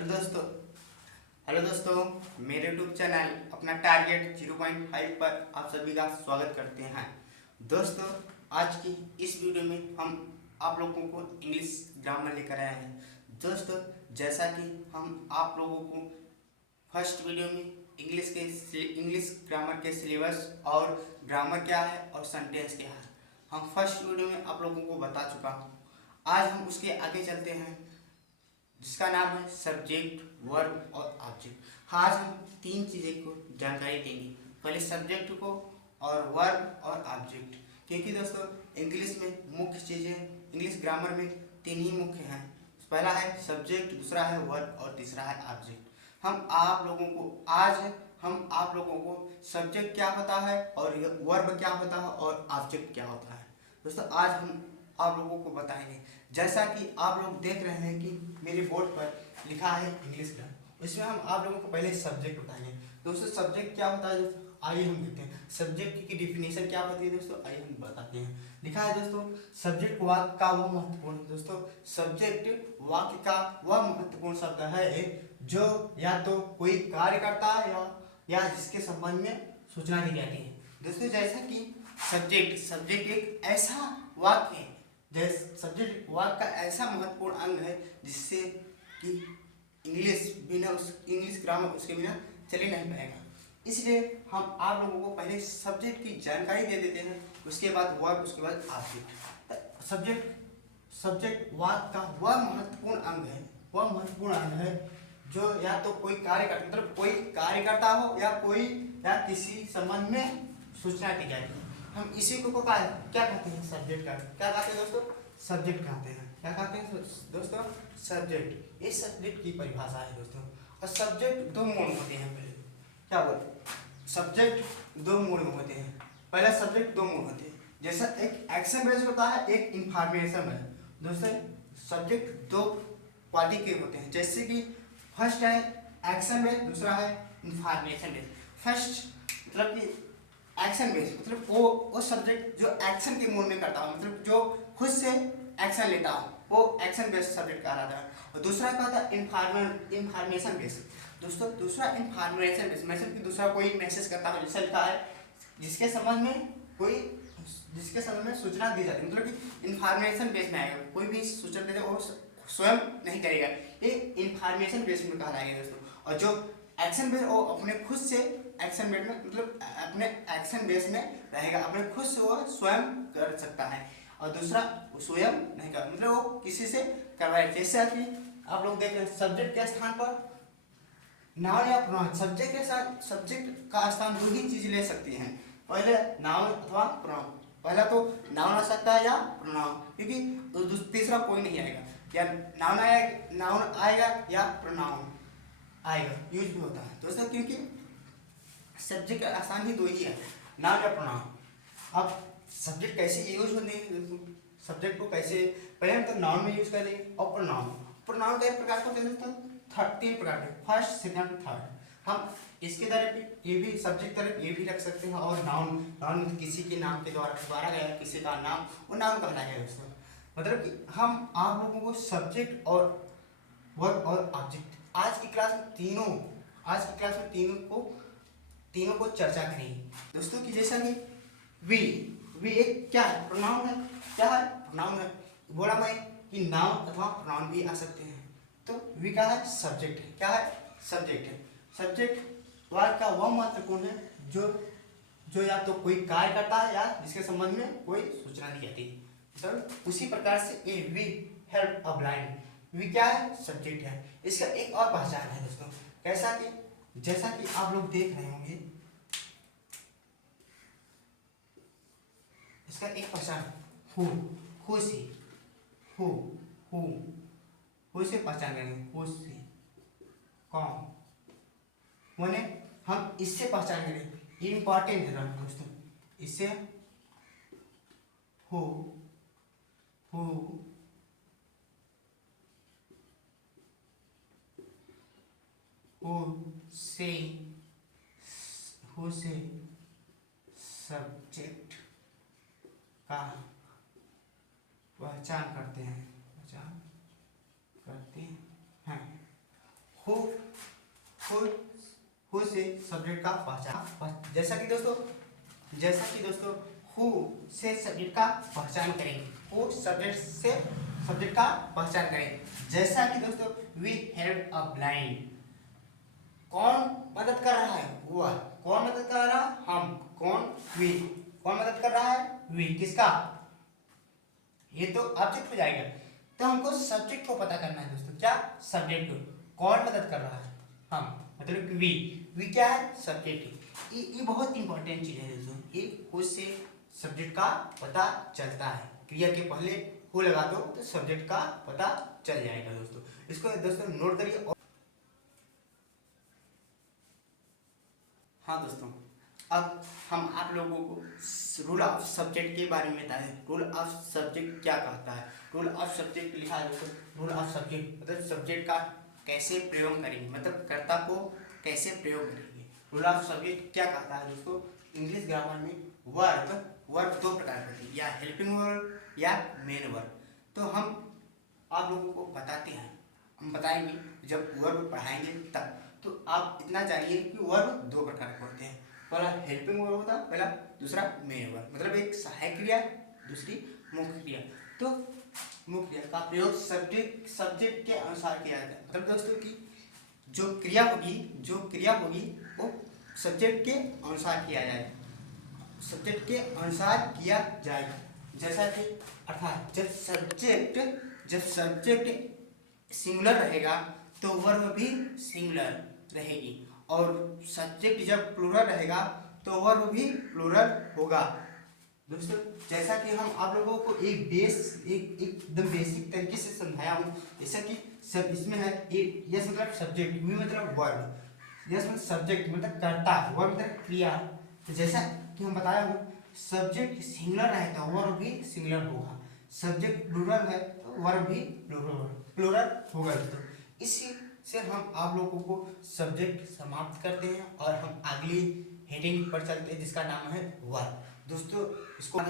Hello दोस्तों hello दोस्तों मेरे यूट्यूब चैनल अपना टारगेट 0.5 पर आप सभी का स्वागत करते हैं। दोस्तों आज की इस वीडियो में हम आप लोगों को इंग्लिश ग्रामर लेकर आए हैं। दोस्तों जैसा कि हम आप लोगों को फर्स्ट वीडियो में इंग्लिश ग्रामर के सिलेबस और ग्रामर क्या है और सेंटेंस क्या है हम फर्स्ट वीडियो में आप लोगों को बता चुका हूँ। आज हम उसके आगे चलते हैं जिसका नाम है सब्जेक्ट, वर्ब और ऑब्जेक्ट। आज हम तीन चीज़ें को जानकारी देंगे, पहले सब्जेक्ट को और वर्ब और ऑब्जेक्ट, क्योंकि दोस्तों इंग्लिश में मुख्य चीज़ें इंग्लिश ग्रामर में तीन ही मुख्य हैं। पहला है सब्जेक्ट, दूसरा है वर्ब और तीसरा है ऑब्जेक्ट। हम आप लोगों को सब्जेक्ट क्या होता है और वर्ब क्या होता है और ऑब्जेक्ट क्या होता है दोस्तों आज हम आप लोगों को बताएंगे। जैसा कि आप लोग देख रहे हैं कि मेरे बोर्ड पर लिखा है इंग्लिश ग्रामर, उसमें हम आप लोगों को पहले सब्जेक्ट बताएंगे। दोस्तों सब्जेक्ट क्या होता है आइए हम देखते हैं। सब्जेक्ट की डिफिनेशन क्या होती है दोस्तों, आइए हम बताते हैं। लिखा है दोस्तों सब्जेक्ट वाक्य का वह महत्वपूर्ण, दोस्तों सब्जेक्ट वाक्य का वह महत्वपूर्ण शब्द है जो या तो कोई कार्य करता है या जिसके संबंध में सूचना दी जाती है। दोस्तों जैसा कि सब्जेक्ट एक ऐसा वाक्य है, जैसे सब्जेक्ट वाक्य का ऐसा महत्वपूर्ण अंग है जिससे कि इंग्लिश ग्रामर उसके बिना चल ही नहीं पाएगा। इसलिए हम आप लोगों को पहले सब्जेक्ट की जानकारी दे देते हैं, उसके बाद वर्ब, उसके बाद ऑब्जेक्ट। सब्जेक्ट वाक्य का वह महत्वपूर्ण अंग है जो या तो कोई कार्य करता मतलब कोई कार्य करता हो या किसी संबंध में सूचना दी जाती है। हम इसी को क्या कहते हैं, सब्जेक्ट का क्या कहते हैं दोस्तों, सब्जेक्ट कहते हैं। क्या कहते हैं दोस्तों, सब्जेक्ट। ये सब्जेक्ट की परिभाषा है दोस्तों। और सब्जेक्ट दो मोड होते हैं, पहले क्या बोलते, सब्जेक्ट दो मोड में होते हैं। पहला सब्जेक्ट दो मोड होते हैं, जैसा एक एक्शन बेस्ड होता है, एक इंफॉर्मेशन है। दोस्तों सब्जेक्ट दो क्वालिटी के होते हैं, जैसे कि फर्स्ट है एक्शन बेस्ड, दूसरा है इंफॉर्मेशन बेस्ड। फर्स्ट मतलब कि एक्शन बेस्ड मतलब वो सब्जेक्ट जो एक्शन के मोड में करता हो, मतलब जो खुद से एक्शन लेता हो, वो एक्शन बेस्ड सब्जेक्ट कहलाता है। और दूसरा क्या होता है इंफॉर्मेशन बेस्ड। दोस्तों दूसरा इंफॉर्मेशन बेस्ड मतलब कि दूसरा कोई मैसेज करता है, जैसा लिखा है जिसके संबंध में सूचना दी जाती है, मतलब कि इंफॉर्मेशन बेस्ड में आएगा। कोई भी सूचना देगा वो स्वयं नहीं करेगा, ये इंफॉर्मेशन बेस्ड में कहलाएगा दोस्तों। और जो एक्शन बेस्ड वो अपने खुद से एक्शन बेस्ड में मतलब अपने एक्शन बेस्ड में रहेगा, अपने खुद से वो स्वयं कर सकता है। और दूसरा स्वयं नहीं कर मतलब वो किसी से करवाए। जैसे कि आप लोग देख रहे हैं सब्जेक्ट के स्थान पर नाउन या प्रोनाउन, सब्जेक्ट का स्थान दो ही चीज ले सकती हैं, पहले नाउन अथवा प्रोनाउन। पहला तो नाउन आ सकता है या प्रोनाउन, क्योंकि तीसरा कोई नहीं आएगा, या नाउन आएगा या प्रोनाउन आएगा, यूज भी होता है दोस्तों, क्योंकि सब्जेक्ट का स्थान ही दो ही है, नाउन या प्रोनाउन। अब सब्जेक्ट कैसे यूज होते हैं दोस्तों, सब्जेक्ट को कैसे, पहले हम तो नाउन में यूज करेंगे और प्रोनाउन का एक प्रकार को दोस्तों तीन प्रकार के, फर्स्ट सेकंड थर्ड। हम इसके तरफ ये भी सब्जेक्ट तरफ ये भी रख सकते हैं, और नाउन किसी के नाम के द्वारा गया किसी का नाम, वो नाम कहलाएगा दोस्तों। मतलब कि हम आप लोगों को सब्जेक्ट और वर्ब और ऑब्जेक्ट आज की क्लास में तीनों को चर्चा करेंगे दोस्तों। की जैसा कि वी एक क्या है, प्रोनाउन है। क्या है, प्रोनाउन है। बोला मैं कि नाउन अथवा प्रोनाउन भी आ सकते हैं, तो वी का है सब्जेक्ट है। क्या है, सब्जेक्ट है। सब्जेक्ट वाक्य का वह महत्वपूर्ण है जो या तो कोई कार्य करता है या जिसके संबंध में कोई सूचना दी जाती है। तो उसी प्रकार से a we help a blind, we क्या है, सब्जेक्ट है। इसका एक और पहचान है दोस्तों, कैसा कि जैसा कि आप लोग देख रहे होंगे, इसका एक पहचान हु से पहचान करेंगे, हु से कौन, मैंने हम इससे पहचान करेंगे, इंपॉर्टेंट है दोस्तों। इससे हु से सब्जेक्ट का पहचान करते हैं हु हु हु से सब्जेक्ट का पहचान, जैसा कि दोस्तों हु से सब्जेक्ट का पहचान करेंगे, हु सब्जेक्ट से सब्जेक्ट का पहचान करेंगे। जैसा कि दोस्तों वी हेल्प अ ब्लाइंड, कौन मदद कर रहा है, वह, कौन मदद कर रहा है, हम, कौन, वी, कौन मदद कर रहा है, वी, किसका, ये तो ऑब्जेक्ट हो जाएगा। तो हमको सब्जेक्ट को पता करना है दोस्तों, क्या, सब्जेक्ट को, कौन मदद कर रहा है, हम, मतलब वी क्या है, सब्जेक्ट। ये बहुत इंपॉर्टेंट चीज है दोस्तों, ये खुद से सब्जेक्ट का पता चलता है, क्रिया के पहले हो लगा दो तो सब्जेक्ट का पता चल जाएगा दोस्तों। इसको दोस्तों नोट करिए। हाँ दोस्तों, अब हम आप लोगों को रूल ऑफ सब्जेक्ट के बारे में बताएं। रूल ऑफ सब्जेक्ट क्या कहता है, रूल ऑफ सब्जेक्ट लिखा है दोस्तों, रूल ऑफ सब्जेक्ट मतलब सब्जेक्ट का कैसे प्रयोग करेंगे, मतलब कर्ता को कैसे प्रयोग करेंगे। रूल ऑफ सब्जेक्ट क्या कहता है दोस्तों, इंग्लिश ग्रामर में वर्ब दो प्रकार के होते हैं, या हेल्पिंग वर्ब या मेन वर्ब। तो हम आप लोगों को बताते हैं, हम बताएंगे जब वर्ब पढ़ाएंगे तब। तो आप इतना जानिए कि वर्ब दो प्रकार के होते हैं, पहला हेल्पिंग वर्ब होता है, पहला, दूसरा मेन वर्ब, मतलब एक सहायक क्रिया, दूसरी मुख्य क्रिया। तो मुख्य क्रिया का प्रयोग सब्जेक्ट के अनुसार किया जाता है, मतलब दोस्तों की जो क्रिया होगी वो सब्जेक्ट के अनुसार किया जाएगा, सब्जेक्ट के अनुसार किया जाएगा। जैसा कि अर्थात जब सब्जेक्ट सिंगुलर रहेगा तो वर्ब भी सिंगुलर रहेगी, और सब्जेक्ट जब प्लूरल रहेगा तो वर्ब भी प्लूरल होगा दोस्तों। जैसा कि हम आप लोगों को एकदम बेसिक तरीके से समझाया हूँ, जैसा कि सब इसमें है, यस मतलब सब्जेक्ट, वी मतलब वर्ब, यस मतलब सब्जेक्ट मतलब कर्ता, वर्ब मतलब क्रिया। तो जैसा कि हम बताया हूँ, सब्जेक्ट सिंगुलर है तो वर्ब भी सिंगुलर होगा, सब्जेक्ट प्लूरल है तो वर्ब भी प्लूरल होगा दोस्तों। इसी से हम आप लोगों को सब्जेक्ट समाप्त करते हैं और हम अगली हेडिंग पर चलते हैं जिसका नाम है वर्ब दोस्तों। इसको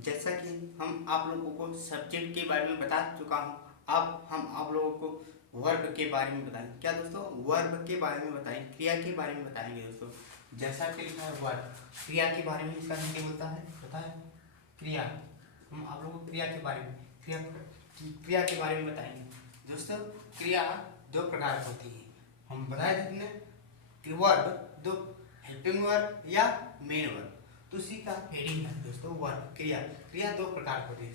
जैसा कि हम आप लोगों को सब्जेक्ट के बारे में बता चुका हूँ, अब हम आप लोगों को वर्ब के बारे में बताएंगे। क्या दोस्तों, वर्ब के बारे में बताएंगे, क्रिया के बारे में बताएंगे दोस्तों। जैसा कि लिखा है वर्ब, क्रिया के बारे में इसका हिंदी बोलता है, पता है, क्रिया। हम आप लोगों को क्रिया के बारे में बताएंगे दोस्तों। क्रिया दो प्रकार की होती है, हम बताए थे वर्ब दो, हेल्पिंग वर्ब या मेन वर्ब। तो उसी का हेडिंग है दोस्तों वर्ब, क्रिया दो प्रकार की होती है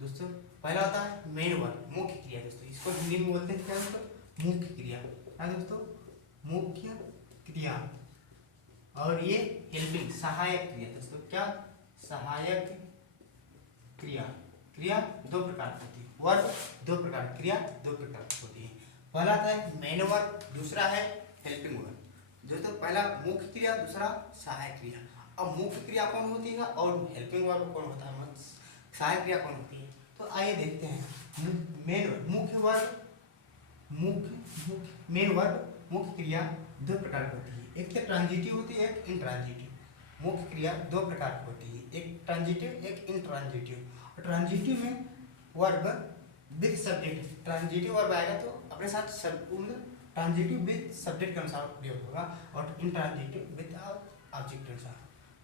दोस्तों। पहला होता है मेन वर्ब, मुख्य क्रिया दोस्तों, इसको हिंदी में बोलते हैं क्या दोस्तों, मुख्य क्रिया है दोस्तों, मुख्य क्रिया। और ये हेल्पिंग सहायक क्रिया दोस्तों, क्या, सहायक क्रिया दो प्रकार की होती है, वर्ब दो प्रकार, क्रिया दो प्रकार की होती है। पहला आता है मेन वर्ब, दूसरा है हेल्पिंग वर्ब दोस्तों। पहला मुख्य क्रिया, दूसरा सहायक क्रिया। अब मुख्य क्रिया कौन होती है और हेल्पिंग वर्ब कौन होता है, सहायक क्रिया कौन होती है, तो आइए देखते हैं। मेन वर्ब मुख्य क्रिया दो प्रकार की होती है, एक तो ट्रांजिटिव होती है, एक इंट्रांजिटिव। मुख्य क्रिया दो प्रकार की होती है, एक ट्रांजिटिव एक इंट्रांजिटिव। ट्रांजिटिव में verb with subject, transitive verb आएगा तो अपने साथ ट्रांजिटिव विद सब्जेक्ट के अनुसार प्रयोग होगा, और इंट्रांजिटिव विद ऑब्जेक्ट के अनुसार।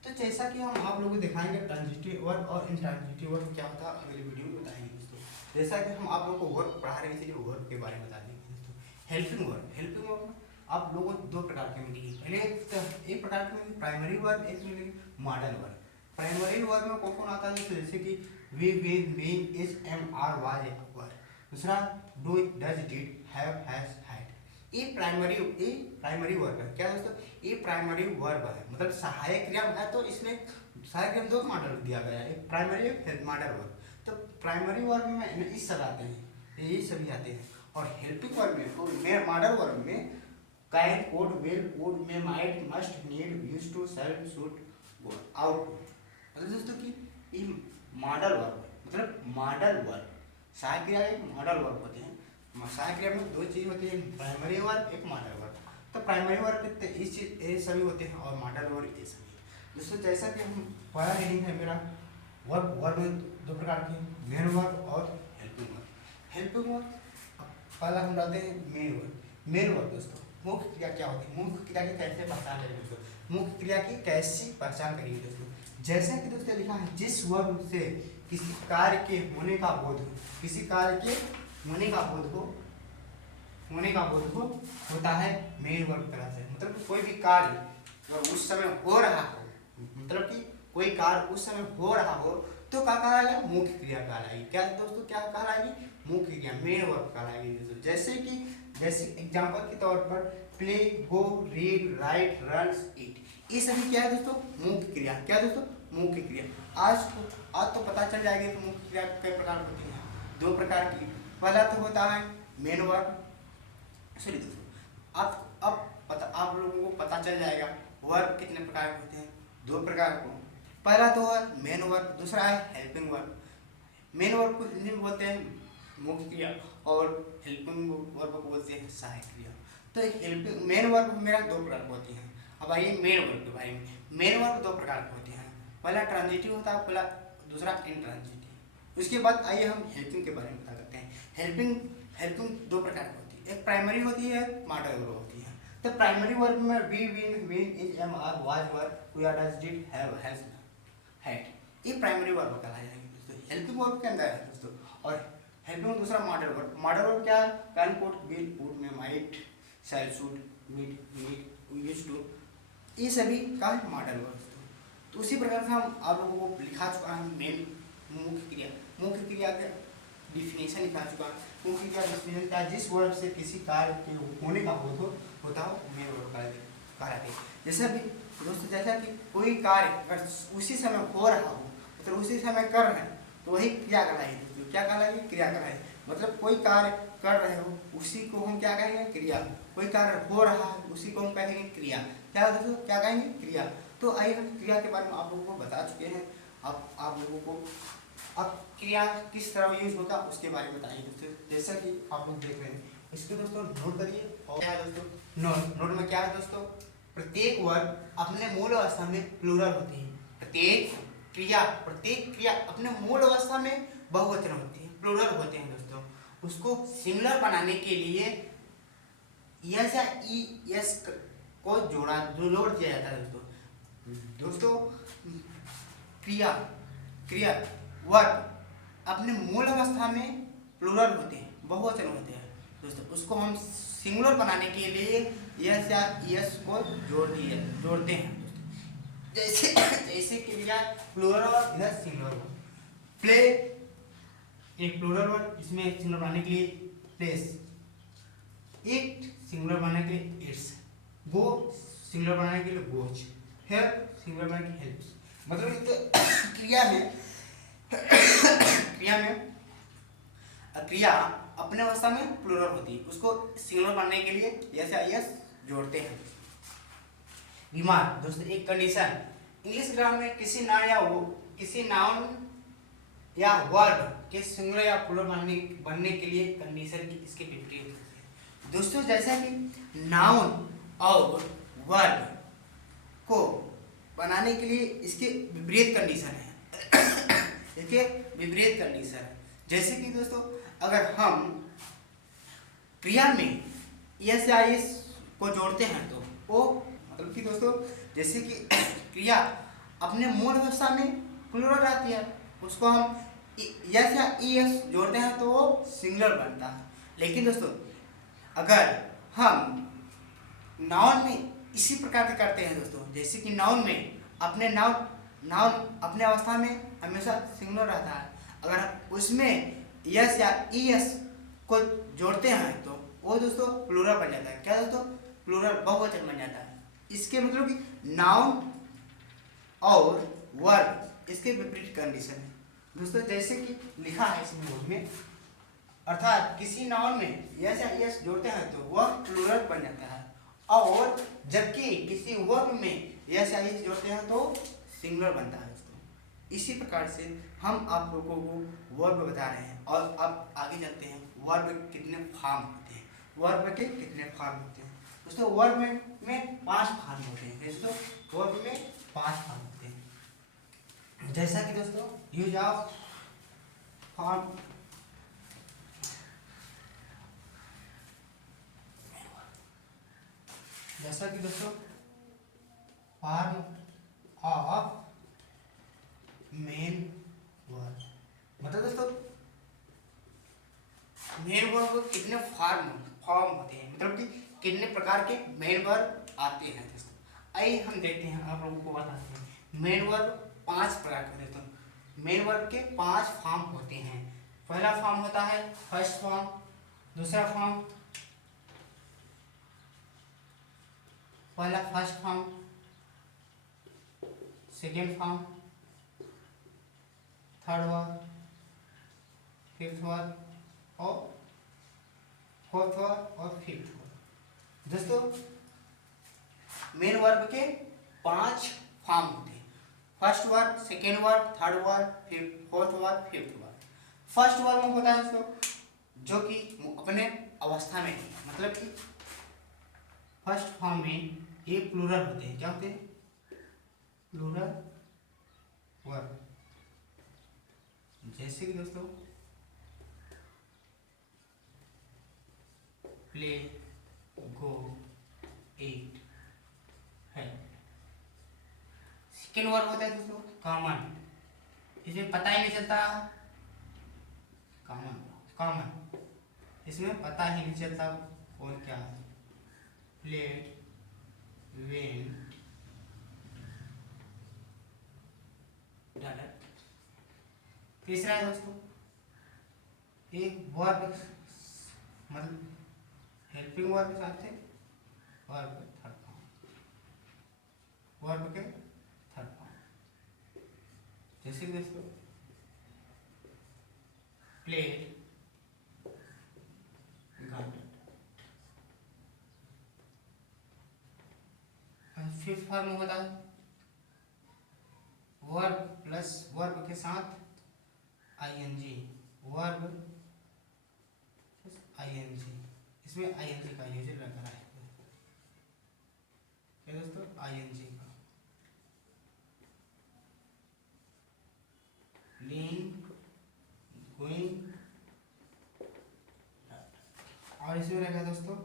तो जैसा कि हम आप लोगों को दिखाएंगे ट्रांजिटिव वर्ब और इंट्रांजिटिव वर्ब क्या होता है, अगली वीडियो में बताएंगे दोस्तों। जैसा कि हम आप लोगों को वर्ब पढ़ा रहे थे, वर्ब के बारे में बता देंगे दोस्तों। हेल्पिंग वर्ब आप लोगों को दो प्रकार की मिलेगी, पहले एक प्रकार की मिलेगी प्राइमरी वर्ब, एक मिलेगी मॉडल वर्ब। प्राइमरी वर्ब में कौन कौन आता है, जैसे कि be, will, being, is, am, are, was verb. दूसरा do, does, did, have, has, had. ये प्राइमरी वर्ब है। क्या दोस्तों, ये प्राइमरी वर्ब है, मतलब सहायक क्रिया है, तो इसमें सहायक क्रिया में दो मॉडल दिया गया है, एक प्राइमरी एक मॉडल वर्ब। तो प्राइमरी वर्ब में इस सब आते हैं, ये सभी आते हैं। और हेल्पिंग वर्ब में, मॉडल वर्ब में can, could, will, would, may, might, must, need, used to, shall, should, go, out. मतलब दोस्तों कि ये मॉडल वर्ब मतलब मॉडल वर्ब, सहायक क्रिया एक मॉडल वर्ब होते हैं। सहायक क्रिया में दो चीज होती है, प्राइमरी वर्ब एक मॉडल वर्ब। तो प्राइमरी वर्ब इस चीज ये सभी होते हैं, और मॉडल वर्ब ये सभी। दोस्तों जैसा कि हम पहला हेडिंग है मेरा वर्ब में दो प्रकार के, मेन वर्ब और हेल्पिंग वर्ब। हेल्पिंग वर्ब पहला हम डालते हैं मेन वर्ब। मेन वर्ब दोस्तों। मुख्य क्रिया क्या होती है, मुख्य क्रिया की कैसे पहचान करेंगे दोस्तों, मुख्य क्रिया की कैसी पहचान करेंगे दोस्तों। जैसा कि दोस्तों लिखा है, जिस वर्ब से किसी कार्य के होने का बोध हो, किसी कार्य के होने का बोध हो होता है मेन वर्ब तरह से। मतलब कि कोई भी कार्य अगर उस समय हो रहा हो, मतलब कि कोई कार्य उस समय हो रहा हो तो क्या कहलाएगा, मुख्य क्रिया कहलाएगी। क्या दोस्तों, क्या कहलाएगी, मुख्य क्रिया, मेन वर्ब कहलाएगी दोस्तों। जैसे एग्जांपल के तौर पर प्ले, गो, रीड, राइट, रन, ईट, ये सभी क्या है दोस्तों, मुख्य क्रिया। क्या दोस्तों, मुख्य क्रिया। आज तो पता चल जाएगी कि मुख्य क्रिया कई प्रकार होती है, 2 प्रकार की। पहला तो होता है मेन वर्ब। सॉरी दोस्तों, आप लोगों को पता चल जाएगा वर्ब कितने प्रकार के होते हैं, 2 प्रकार को। पहला तो है मेन वर्ब, दूसरा है हेल्पिंग वर्ब। मेन वर्ब को हिंदी में बोलते हैं मुख्य क्रिया और हेल्पिंग वर्ब को बोलते हैं सहायक क्रिया। तो हेल्पिंग मेन वर्ब मेरा 2 प्रकार की होती हैं। अब आइए मेन वर्ब के बारे में। मेन वर्ब 2 प्रकार के होते हैं, पहला ट्रांजिटिव होता है, पहला दूसरा इंट्रांजिटिव। उसके बाद आइए हम हेल्पिंग के बारे में बता करते हैं। हेल्पिंग 2 प्रकार की होती है, एक प्राइमरी होती है, मॉडल वर्ब होती है। तो प्राइमरी वर्ब में be, been, is, am, are, was, were, we, are, does, did, have, has, had, ये प्राइमरी वर्ब कहलाएगा दोस्तों। हेल्पिंग वर्ब के अंदर है दोस्तों। और हेल्पिंग में दूसरा मॉडल वर्ब। मॉडल वर्ब क्या है, can, could, will, would, may, might, shall, should, meet, used to, ये सभी का मॉडल वर्ब दोस्तों। तो उसी प्रकार से हम आप लोगों को लिखा चुका है मेन मुख्य क्रिया का डिफिनेशन लिखा चुका है। मुख्य क्रिया डिफिनेशन क्या है, जिस वर्ब से किसी कार्य के होने का बोध होता हो मेन वर्ब कहलाते हैं। जैसे भी दोस्तों, जैसा कि कोई कार्य अगर उसी समय हो रहा हो, मतलब उसी समय कर रहे हैं, तो वही क्रिया कहलाएगी दोस्तों। क्या कहलाएगी, क्रिया कहलाएगी। मतलब कोई कार्य कर रहे हो उसी को हम क्या कहेंगे, क्रिया। कोई कार्य हो रहा है उसी को हम कहेंगे क्रिया। क्या दोस्तों, क्या कहेंगे, क्रिया। तो आइए हम क्रिया के बारे में आप लोगों को बता चुके हैं। अब आप लोगों को अब क्रिया किस तरह यूज होता है उसके बारे में बताइए दोस्तों। जैसा कि आप लोग देख रहे हैं, इसको दोस्तों नोट करिए। और क्या है दोस्तों, नोट में क्या है दोस्तों, प्रत्येक वर्ब अपने मूल अवस्था में प्लूरल होती है। प्रत्येक क्रिया अपने मूल अवस्था में बहुवचन होती है, प्लूरल होते हैं दोस्तों। उसको सिंगुलर बनाने के लिए यस या ईएस को जोड़ दिया जाता है दोस्तों। क्रिया वर्ब अपने मूल अवस्था में प्लूरल होते हैं, बहुवचन होते हैं दोस्तों। उसको हम सिंगुलर बनाने के लिए यस या ईएस को जोड़ते हैं दोस्तों। जैसे क्रिया प्लूरल वर्ब, इधर सिंगुलर वर्ब। प्ले एक प्लूरल वर्ब, इसमें सिंगुलर बनाने के लिए प्लेस। इट सिंगुलर बनाने के लिए इट्स। गो सिंगुलर बनाने के लिए गोज। हेल्प सिंगुलर बनाने के लिए हेल्प्स। मतलब क्रिया अपने अवस्था में प्लूरल होती है, उसको सिंगुलर बनाने के लिए यस या यस जोड़ते हैं। रिमार्क दोस्तों, एक कंडीशन इंग्लिश ग्रामर में किसी नाउन या वर्ब के सिंगुलर या प्लूरल बनने के लिए कंडीशन की इसके विपरीत होती है दोस्तों। जैसा कि नाउन और वर्ब को बनाने के लिए इसके विपरीत कंडीशन है इसके विपरीत कंडीशन है। जैसे कि दोस्तों, अगर हम क्रिया में यस या यस को जोड़ते हैं तो वो मतलब कि दोस्तों, जैसे कि क्रिया अपने मूल अवस्था में प्लूरल रहती है, उसको हम यस या ईएस जोड़ते हैं तो वो सिंगुलर बनता है। लेकिन दोस्तों, अगर हम नाउन में इसी प्रकार के करते हैं दोस्तों, जैसे कि नाउन में नाउन अपने अवस्था में हमेशा सिंगुलर रहता है, अगर उसमें यस या ईएस को जोड़ते हैं तो वो दोस्तों प्लूरल बन जाता है। क्या दोस्तों, प्लूरल, बहुवचन बन जाता है। इसके मतलब कि नाउन और वर्ब इसके विपरीत कंडीशन है दोस्तों। जैसे कि लिखा है इसमें नोट में, अर्थात किसी नाउन में यस या ईएस जोड़ते हैं तो वह प्लूरल बन जाता है, और जबकि किसी वर्ब में यस या ईएस जोड़ते हैं तो सिंगुलर बनता है दोस्तों। इसी प्रकार से हम आप लोगों को वर्ब बता रहे हैं। और अब आगे चलते हैं, वर्ब कितने फॉर्म होते हैं, वर्ब के कितने फॉर्म होते हैं दोस्तों। वर्ब में 5 फॉर्म होते हैं दोस्तों। वर्ब में 5 फॉर्म होते हैं। जैसा कि दोस्तों यूज ऑफ फॉर्म जैसा कि दोस्तों फॉर्म ऑफ मेन वर्ब, मतलब दोस्तों मेन वर्ब कितने फॉर्म होते हैं, मतलब कि कितने प्रकार के मेन वर्ब आते हैं दोस्तों। आइए हम देखते हैं, आप लोगों को बताते हैं। मेन वर्ब 5 प्रकार के दोस्तों। मेन वर्ब के 5 फॉर्म होते हैं। पहला फॉर्म होता है फर्स्ट फॉर्म, दूसरा फॉर्म पहला first form, second form, third verb, fifth verb और फोर्थ वर्ब और फिफ्थ वर्ब। दोस्तों मेन वर्ब के 5 फॉर्म होते हैं। First verb, second verb, third verb, fourth verb, fifth verb. First verb में होता है दोस्तों जो कि अपने अवस्था में है, मतलब कि फर्स्ट फॉर्म में ये प्लूरल होते हैं। क्या होते हैं? Plural verb. जैसे कि दोस्तों प्ले, गो, ईट है। सेकेंड वर्ब होता है दोस्तों कॉमन, इसमें पता ही नहीं चलता। कॉमन इसमें पता ही नहीं चलता कौन क्या है। Plate, went, dollar. तीसरा है दोस्तों एक वर्ब, मतलब हेल्पिंग वर्ब के साथ है वर्ब थर्ड फॉर्म, वर्ब के थर्ड फॉर्म। जैसे कि दोस्तों प्लेट, गार्डन। फिफ्थ फॉर्म होता है वर्ब प्लस वर्ब के साथ आईएनजी, वर्ब आईएनजी। इसमें आईएनजी का यूज लग रहा है क्या दोस्तों? आईएनजी का। प्लेइंग, गोइंग, और इसमें रहेगा दोस्तों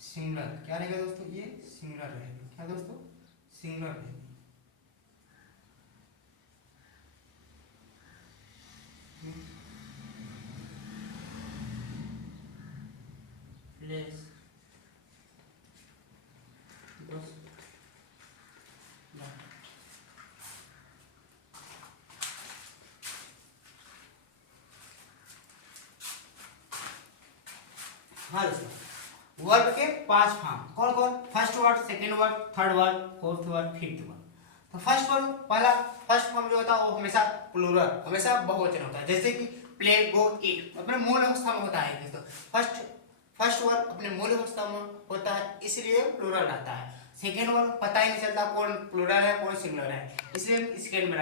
सिंगुलर। क्या रहेगा दोस्तों? ये सिंगुलर रहेगा। क्या दोस्तों? सिंगुलर रहेगा। प्लेस, हाँ दोस्तों वर्ब के 5 फॉर्म कौन कौन? First word, second word, third word, fourth word, fifth word. तो फर्स्ट वर्ड पहला फर्स्ट फॉर्म जो होता है वो हमेशा प्लूरल, हमेशा बहुवचन होता है। जैसे कि प्ले, गो, ईट अपने मूल अवस्था में होता है दोस्तों। फर्स्ट वर्ड अपने मूल अवस्था में होता है इसलिए प्लूरल रहता है। सेकेंड वर्ड पता ही नहीं चलता कौन प्लूरल है कौन सिंगुलर है, इसलिए सेकेंड में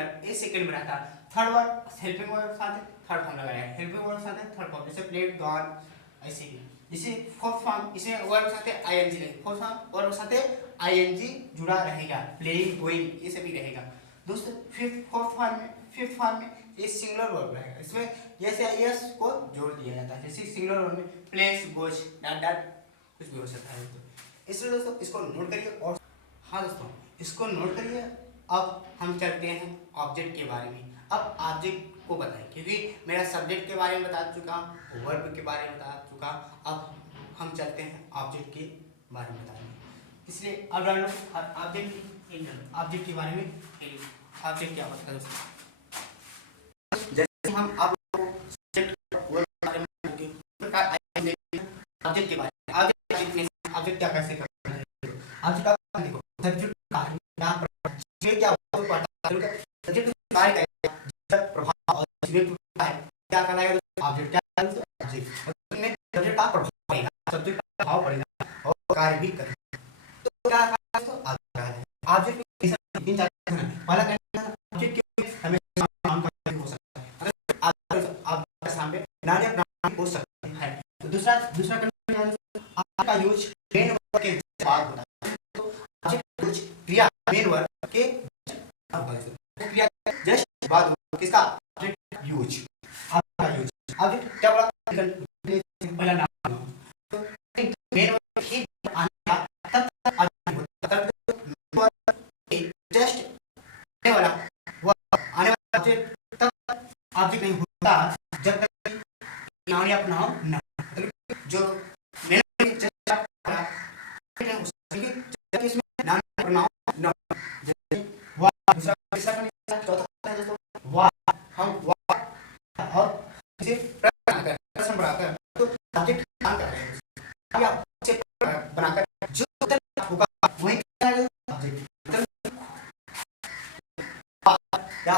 रहता है। थर्ड वर्ड हेल्पिंग वर्ड साथ थर्ड फॉर्म लगाया है, हेल्पिंग वर्ड साथ थर्ड फॉर्म, जैसे प्लेट, गॉन, ऐसे ही। इसे फोर्थ फॉर्म, इसमें वर्ब साथे आईएनजी रहेगा। फोर्थ फॉर्म वर्ब साथे आईएनजी जुड़ा रहेगा, प्लेइंग, गोइंग ये सभी रहेगा दोस्तों। फिफ्थ फॉर्म में ये सिंगुलर वर्ब रहेगा, इसमें यस या यस को जोड़ दिया जाता है। जैसे सिंगुलर वर्ब में प्लेस, गोज, डॉट डॉट कुछ भी हो सकता है दोस्तों। इसलिए दोस्तों इसको नोट करिए। और हाँ दोस्तों इसको नोट करिए। अब हम चलते हैं ऑब्जेक्ट के बारे में। अब ऑब्जेक्ट को बताएं, क्योंकि मेरा सब्जेक्ट के बारे में बता चुका, वर्ब के बारे में बता चुका, अब हम चलते हैं ऑब्जेक्ट के बारे में बताने। इसलिए अब ऑब्जेक्ट के बारे में ऑब्जेक्ट क्या होता है दोस्तों। जैसे हम आप लोगों को सब्जेक्ट के बारे में ऑब्जेक्ट के बारे में ऑब्जेक्ट क्या कैसे करते हैं। ऑब्जेक्ट का देखो सब्जेक्ट का नाम क्या सब्जेक्ट कार्य प्रभाव और क्या कहलाएगा ऑब्जेक्ट। क्या ऑब्जेक्ट में सब्जेक्ट का प्रभाव पड़ेगा, सब्जेक्ट का प्रभाव पड़ेगा और कार्य भी करेगा। तो क्या ऑब्जेक्ट तीन चार पहला ऑब्जेक्ट के हमेशा नाम का हो सकता है, अगर ऑब्जेक्ट सामने नाम या नाम हो सकता है। तो दूसरा कंडीशन आपका यूज मेन वर्ब के बाद होता है। तो ऑब्जेक्ट यूज क्रिया मेन वर्ब के क्रिया जस्ट बाद किसका ऑब्जेक्ट यूज, आपका यूज ऑब्जेक्ट क्या बोला पहला नाम। तो मेन वर्ब ही आने का तब ऑब्जेक्ट तब ऑब्जेक्ट नहीं होता जब तक नाउन या प्रोनाउन ना हो। जो मैंने जस्ट आपको इसमें नाउन या प्रोनाउन ना हो। जैसे वाह, दूसरा तीसरा कंडीशन, चौथा दोस्तों वाह, हम वाह और इसे प्रश्न बनाकर तो ऑब्जेक्ट काम कर रहे हैं। अब आप इसे बनाकर जो उत्तर होगा वही क्या है ऑब्जेक्ट। या